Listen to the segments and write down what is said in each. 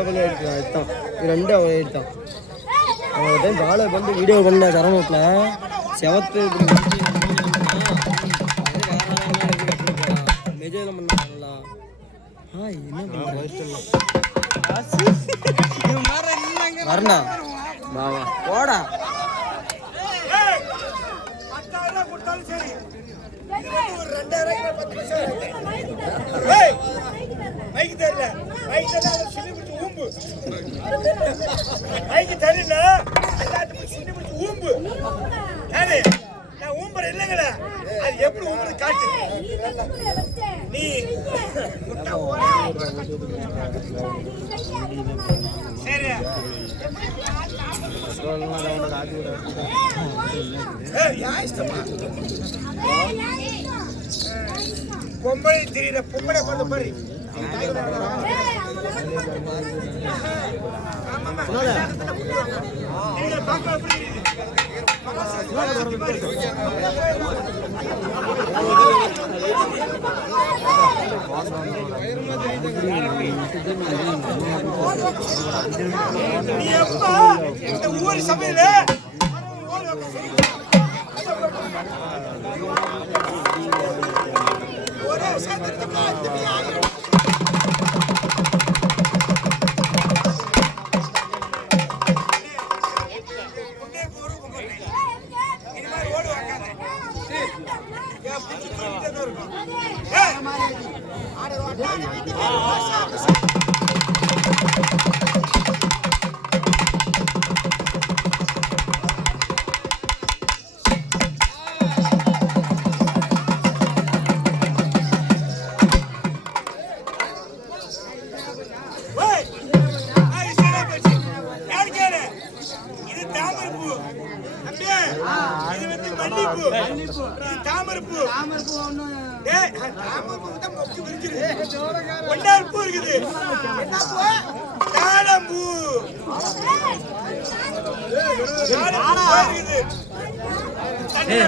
அவளே எடுத்தான் எடுத்தான் ரெண்டு அவளே எடுத்தான் அவன் டைம் பாலை வந்து வீடியோ பண்ண தரமட்டில் செவத்து மெஜையில் பண்ணாங்களா என்ன வரண்டா வாவா போடா எப்படி ஊம்புறது காட்டு நீ சரி பொம்பளை தெரியல பொம்பளை கொண்டு பாரு இந்த ஊர் சபையில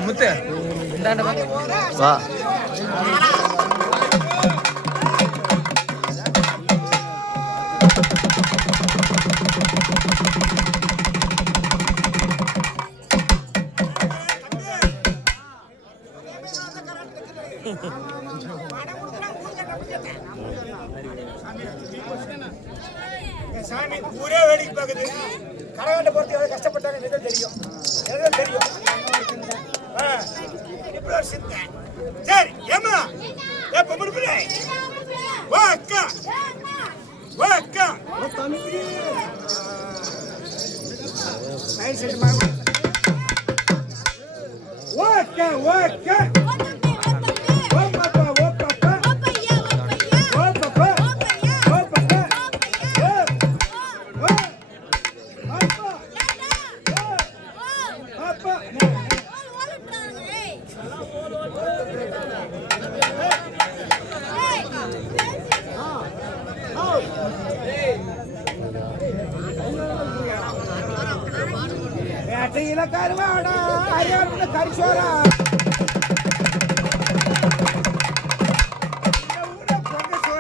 முத்து வா சாமி ஊரே வேடிக்கை பார்க்குது. கரகாட்ட பொறுத்து எவ்வளவு கஷ்டப்பட்டாங்க எனக்கு தெரியும், எனக்கு தெரியும். இப்படி ஒரு சிந்தை. சரி ஏமா ஏ பொம்பளை பிள்ளை வா அக்கா வா அக்கா ஓகே ஓகே கருவாடா கரிசோரா